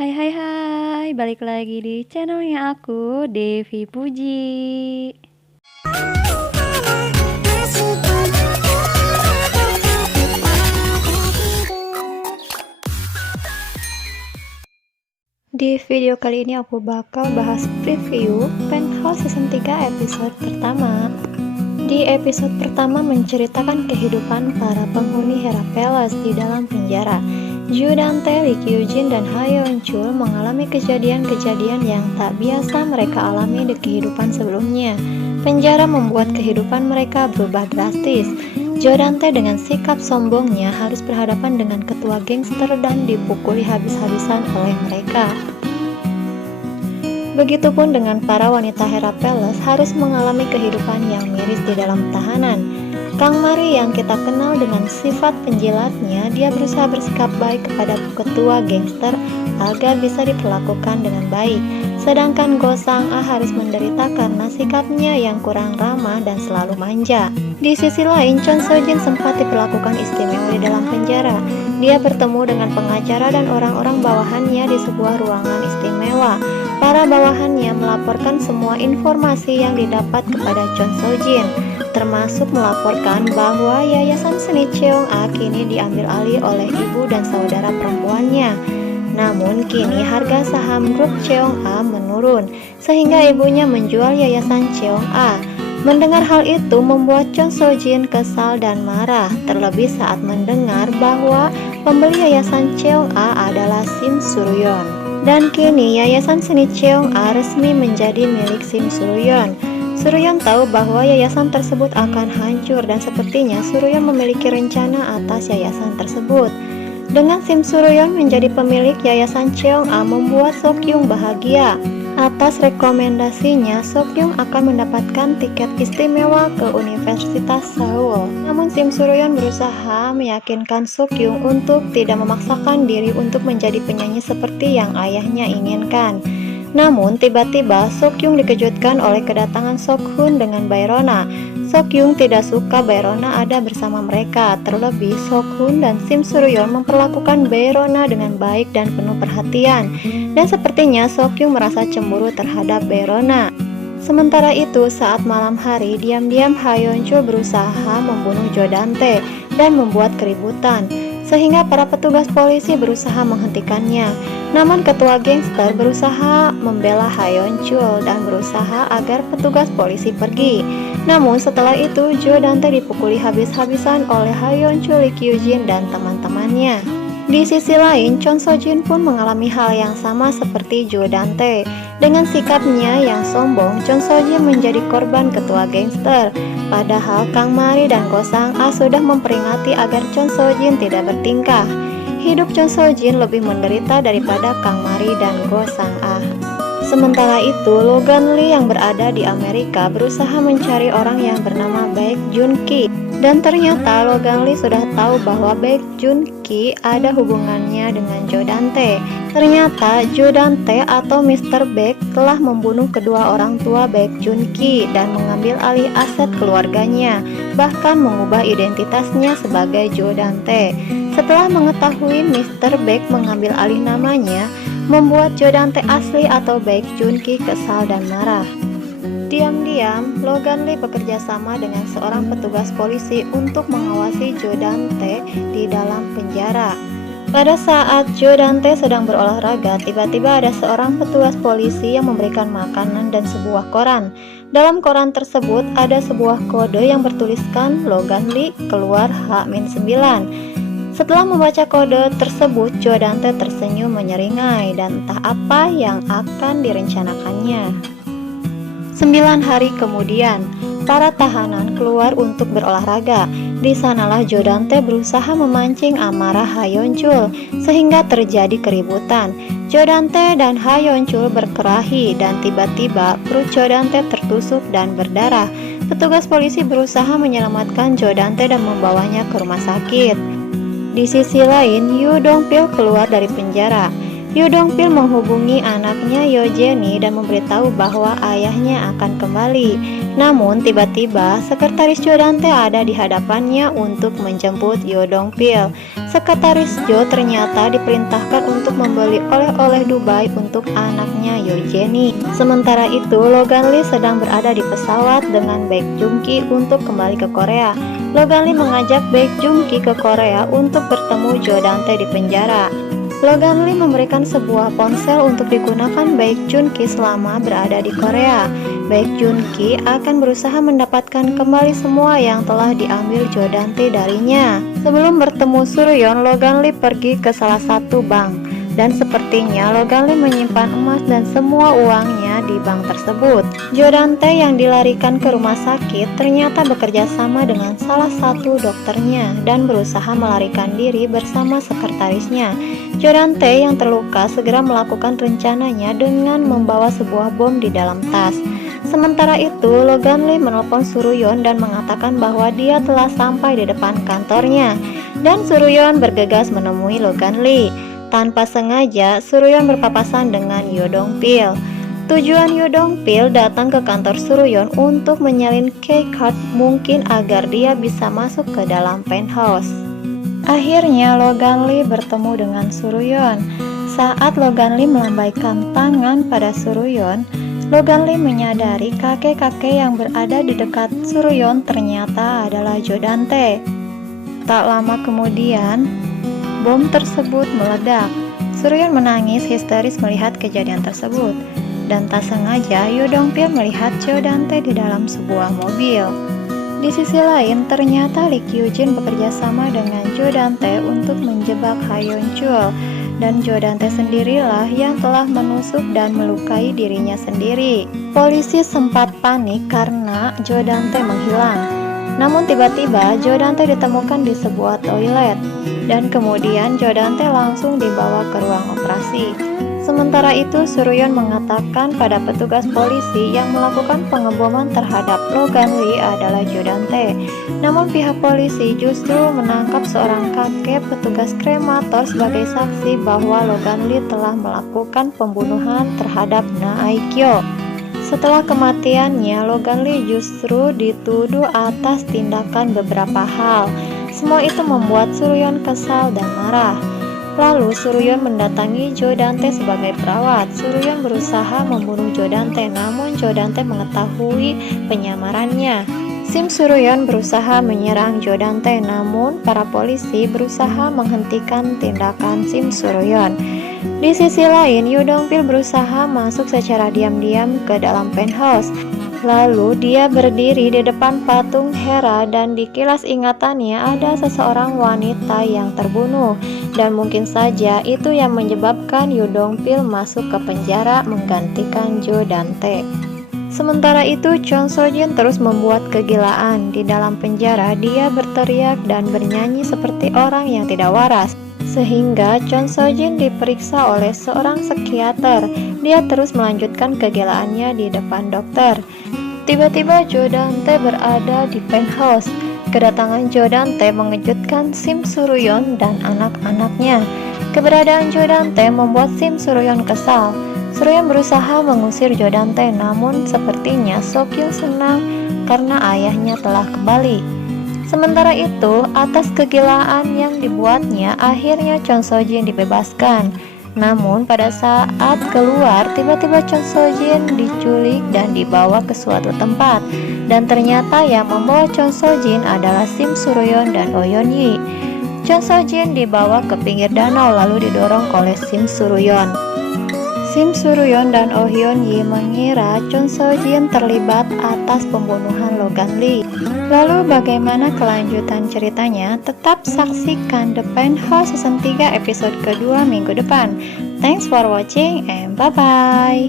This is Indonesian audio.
Hai hai hai, balik lagi di channelnya aku, Devi Puji. Di video kali ini aku bakal bahas preview Penthouse Season 3 episode pertama. Di episode pertama menceritakan kehidupan para penghuni Hera Palace di dalam penjara. Ju Dante, Lee Kyujin, dan Ha Yeon Chul mengalami kejadian-kejadian yang tak biasa mereka alami di kehidupan sebelumnya. Penjara membuat kehidupan mereka berubah drastis. Jo Dante dengan sikap sombongnya harus berhadapan dengan ketua gangster dan dipukuli habis-habisan oleh mereka. Begitupun dengan para wanita Hera Palace harus mengalami kehidupan yang miris di dalam tahanan. Kang Mari yang kita kenal dengan sifat penjilatnya, dia berusaha bersikap baik kepada ketua gangster agar bisa diperlakukan dengan baik. Sedangkan Go Sang-a harus menderita karena sikapnya yang kurang ramah dan selalu manja. Di sisi lain, Chon So-jin sempat diperlakukan istimewa di dalam penjara. Dia bertemu dengan pengacara dan orang-orang bawahannya di sebuah ruangan istimewa. Para bawahannya melaporkan semua informasi yang didapat kepada Chon So-jin, termasuk melaporkan bahwa Yayasan Seni Cheong-a kini diambil alih oleh ibu dan saudara perempuannya. Namun kini harga saham grup Cheong-a menurun, sehingga ibunya menjual Yayasan Cheong-a. Mendengar hal itu membuat Chon So-jin kesal dan marah, terlebih saat mendengar bahwa pembeli Yayasan Cheong-a adalah Sim Suryon. Dan kini Yayasan Seni Cheong-a resmi menjadi milik Sim Suryon. Suryon tahu bahwa yayasan tersebut akan hancur dan sepertinya Suryon memiliki rencana atas yayasan tersebut. Dengan Sim Suryon menjadi pemilik Yayasan Cheong-a membuat Sok-yung bahagia. Atas rekomendasinya, Sok-yung akan mendapatkan tiket istimewa ke Universitas Seoul. Namun Sim Suryon berusaha meyakinkan Sok-yung untuk tidak memaksakan diri untuk menjadi penyanyi seperti yang ayahnya inginkan. Namun tiba-tiba Sok-yung dikejutkan oleh kedatangan Sok-hun dengan Baerona. Sok-yung tidak suka Baerona ada bersama mereka. Terlebih Sok-hun dan Sim Suryon memperlakukan Baerona dengan baik dan penuh perhatian. Dan sepertinya Sok-yung merasa cemburu terhadap Baerona. Sementara itu saat malam hari, diam-diam Ha Yeon Chul berusaha membunuh Jo Dante dan membuat keributan, sehingga para petugas polisi berusaha menghentikannya. Namun ketua gangster berusaha membela Ha Yeon Chul dan berusaha agar petugas polisi pergi. Namun setelah itu Jo Dante dipukuli habis-habisan oleh Ha Yeon Chul, Lee Kyujin, dan teman-temannya. Di sisi lain, Chon So-jin pun mengalami hal yang sama seperti Jo Dante. Dengan sikapnya yang sombong, Chon So-jin menjadi korban ketua gangster. Padahal Kang Mari dan Go Sang-a sudah memperingati agar Chon So-jin tidak bertingkah. Hidup Chon So-jin lebih menderita daripada Kang Mari dan Go Sang-a. Sementara itu, Logan Lee yang berada di Amerika berusaha mencari orang yang bernama Baek Jun-ki. Dan ternyata Logan Lee sudah tahu bahwa Baek Jun-ki ada hubungannya dengan Jo Dante. Ternyata Jo Dante atau Mr. Baek telah membunuh kedua orang tua Baek Jun-ki dan mengambil alih aset keluarganya, bahkan mengubah identitasnya sebagai Jo Dante. Setelah mengetahui Mr. Baek mengambil alih namanya, membuat Jo Dante asli atau Baek Jun-ki kesal dan marah. Diam-diam, Logan Lee bekerja sama dengan seorang petugas polisi untuk mengawasi Jo Dante di dalam penjara. Pada saat Jo Dante sedang berolahraga, tiba-tiba ada seorang petugas polisi yang memberikan makanan dan sebuah koran. Dalam koran tersebut ada sebuah kode yang bertuliskan Logan Lee keluar H-9. Setelah membaca kode tersebut, Jo Dante tersenyum menyeringai dan entah apa yang akan direncanakannya. 9 hari kemudian, para tahanan keluar untuk berolahraga. Di sanalah Jo Dante berusaha memancing amarah Ha Yeon Chul sehingga terjadi keributan. Jo Dante dan Ha Yeon Chul berkelahi dan tiba-tiba perut Jo Dante tertusuk dan berdarah. Petugas polisi berusaha menyelamatkan Jo Dante dan membawanya ke rumah sakit. Di sisi lain, Yoo Dong Pil keluar dari penjara. Yoo Dong-pil menghubungi anaknya Yoo Jae-ni dan memberitahu bahwa ayahnya akan kembali. Namun tiba-tiba sekretaris Jo Dante ada di hadapannya untuk menjemput Yoo Dong-pil. Sekretaris Jo ternyata diperintahkan untuk membeli oleh-oleh Dubai untuk anaknya Yoo Jae-ni. Sementara itu Logan Lee sedang berada di pesawat dengan Baek Jung-ki untuk kembali ke Korea. Logan Lee mengajak Baek Jung-ki ke Korea untuk bertemu Jo Dante di penjara. Logan Lee memberikan sebuah ponsel untuk digunakan Baek Jun-ki selama berada di Korea. Baek Jun-ki akan berusaha mendapatkan kembali semua yang telah diambil Jo Dante darinya. Sebelum bertemu Suryeon, Logan Lee pergi ke salah satu bank. Dan sepertinya Logan Lee menyimpan emas dan semua uangnya di bank tersebut. Jo Dante yang dilarikan ke rumah sakit ternyata bekerja sama dengan salah satu dokternya dan berusaha melarikan diri bersama sekretarisnya. Jo Dante yang terluka segera melakukan rencananya dengan membawa sebuah bom di dalam tas. Sementara itu, Logan Lee menelpon Suryeon dan mengatakan bahwa dia telah sampai di depan kantornya. Dan Suryeon bergegas menemui Logan Lee. Tanpa sengaja, Suryeon berpapasan dengan Yoo Dong-pil. Tujuan Yoo Dong-pil datang ke kantor Suryeon untuk menyalin keycard mungkin agar dia bisa masuk ke dalam penthouse. Akhirnya Logan Lee bertemu dengan Suryeon. Saat Logan Lee melambaikan tangan pada Suryeon, Logan Lee menyadari kakek-kakek yang berada di dekat Suryeon ternyata adalah Jo Dante. Tak lama kemudian, bom tersebut meledak. Suryeon menangis histeris melihat kejadian tersebut. Dan tak sengaja Yoo Dong-pil melihat Jo Dante di dalam sebuah mobil. Di sisi lain, ternyata Lee Kyu-jin bekerja sama dengan Jo Dante untuk menjebak Ha Yeon-chul. Dan Jo Dante sendirilah yang telah menusuk dan melukai dirinya sendiri. Polisi sempat panik karena Jo Dante menghilang. Namun tiba-tiba Jo Dante ditemukan di sebuah toilet. Dan kemudian Jo Dante langsung dibawa ke ruang operasi. Sementara itu Suryeon mengatakan pada petugas polisi yang melakukan pengeboman terhadap Logan Lee adalah Jo Dante. Namun pihak polisi justru menangkap seorang kakek petugas kremator sebagai saksi bahwa Logan Lee telah melakukan pembunuhan terhadap Na Aik-kyo. Setelah kematiannya, Logan Lee justru dituduh atas tindakan beberapa hal. Semua itu membuat Suryeon kesal dan marah. Lalu Suryeon mendatangi Jo Dante sebagai perawat. Suryeon berusaha membunuh Jo Dante, namun Jo Dante mengetahui penyamarannya. Sim Suryeon berusaha menyerang Jo Dante, namun para polisi berusaha menghentikan tindakan Sim Suryeon. Di sisi lain, Yoo Dong-pil berusaha masuk secara diam-diam ke dalam penthouse. Lalu dia berdiri di depan patung Hera dan di kilas ingatannya ada seseorang wanita yang terbunuh. Dan mungkin saja itu yang menyebabkan Yoo Dong-pil masuk ke penjara menggantikan Jo Dante. Sementara itu, Chon So-jin terus membuat kegilaan. Di dalam penjara, dia berteriak dan bernyanyi seperti orang yang tidak waras. Sehingga Chon So-jin diperiksa oleh seorang psikiater. Dia terus melanjutkan kegilaannya di depan dokter. Tiba-tiba Jo Dante berada di penthouse. Kedatangan Jo Dante mengejutkan Sim Suryeon dan anak-anaknya. Keberadaan Jo Dante membuat Sim Suryeon kesal. Suryeon berusaha mengusir Jo Dante, namun sepertinya So-kyung senang karena ayahnya telah kembali. Sementara itu, atas kegilaan yang dibuatnya, akhirnya Chon So-jin dibebaskan. Namun pada saat keluar, tiba-tiba Chon So-jin diculik dan dibawa ke suatu tempat. Dan ternyata yang membawa Chon So-jin adalah Sim Suryeon dan Oh Yeon-yi. Chon So-jin dibawa ke pinggir danau lalu didorong oleh Sim Suryeon. Sim Suryeon dan Oh Yeon-yi mengira Chon So-jin terlibat atas pembunuhan Logan Lee. Lalu bagaimana kelanjutan ceritanya? Tetap saksikan The Penthouse Season 3 episode kedua minggu depan. Thanks for watching and bye-bye.